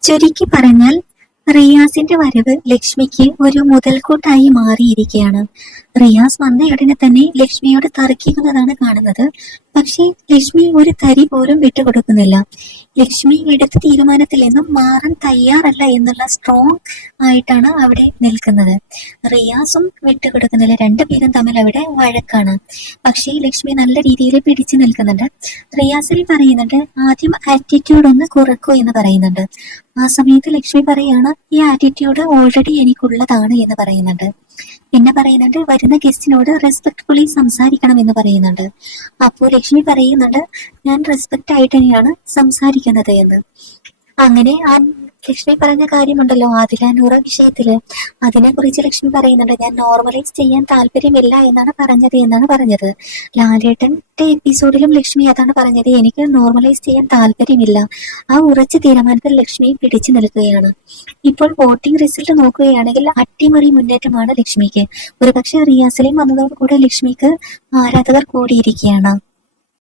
ചുരുക്കി പറഞ്ഞാൽ റിയാസിന്റെ വരവ് ലക്ഷ്മിക്ക് ഒരു മുതൽക്കൂട്ടായി മാറിയിരിക്കുകയാണ്. റിയാസ് വന്നയുടനെ തന്നെ ലക്ഷ്മിയോട് തർക്കിക്കുന്നതാണ് കാണുന്നത്. പക്ഷേ ലക്ഷ്മി ഒരു തരി പോലും വിട്ടുകൊടുക്കുന്നില്ല. ലക്ഷ്മി എടുത്ത തീരുമാനത്തിൽ നിന്നും മാറാൻ തയ്യാറല്ല എന്നുള്ള സ്ട്രോങ് ആയിട്ടാണ് അവിടെ നിൽക്കുന്നത്. റിയാസും വിട്ടുകൊടുക്കുന്നില്ല. രണ്ടുപേരും തമ്മിൽ അവിടെ വഴക്കാണ്. പക്ഷേ ലക്ഷ്മി നല്ല രീതിയിൽ പിടിച്ചു നിൽക്കുന്നുണ്ട്. റിയാസിൽ പറയുന്നുണ്ട് ആദ്യം ആറ്റിറ്റ്യൂഡ് ഒന്ന് കുറക്കൂ എന്ന് പറയുന്നുണ്ട്. ആ സമയത്ത് ലക്ഷ്മി പറയാണ് ഈ ആറ്റിറ്റ്യൂഡ് ഓൾറെഡി എനിക്കുള്ളതാണ് എന്ന് പറയുന്നുണ്ട്. പിന്നെ പറയുന്നുണ്ട് വരുന്ന ഗസ്റ്റിനോട് റെസ്പെക്ട്ഫുള്ളി സംസാരിക്കണം എന്ന് പറയുന്നുണ്ട്. അപ്പോൾ ലക്ഷ്മി പറയുന്നുണ്ട് ഞാൻ റെസ്പെക്റ്റ് ആയിട്ട് തന്നെയാണ് സംസാരിക്കുന്നത് എന്ന്. അങ്ങനെ ആ ലക്ഷ്മി പറഞ്ഞ കാര്യമുണ്ടല്ലോ ആദില നൂറ വിഷയത്തില്, അതിനെ കുറിച്ച് ലക്ഷ്മി പറയുന്നുണ്ട് ഞാൻ നോർമലൈസ് ചെയ്യാൻ താല്പര്യമില്ല എന്നാണ് പറഞ്ഞത്. ലാലേട്ടന്റെ എപ്പിസോഡിലും ലക്ഷ്മി അതാണ് പറഞ്ഞത്, എനിക്ക് നോർമലൈസ് ചെയ്യാൻ താല്പര്യമില്ല. ആ ഉറച്ച തീരുമാനത്തിൽ ലക്ഷ്മി പിടിച്ചു നിൽക്കുകയാണ്. ഇപ്പോൾ വോട്ടിംഗ് റിസൾട്ട് നോക്കുകയാണെങ്കിൽ അട്ടിമറി മുന്നേറ്റമാണ് ലക്ഷ്മിക്ക്. ഒരുപക്ഷെ റിയാസിലെയും വന്നതോടുകൂടെ ലക്ഷ്മിക്ക് ആരാധകർ കൂടിയിരിക്കുകയാണ്.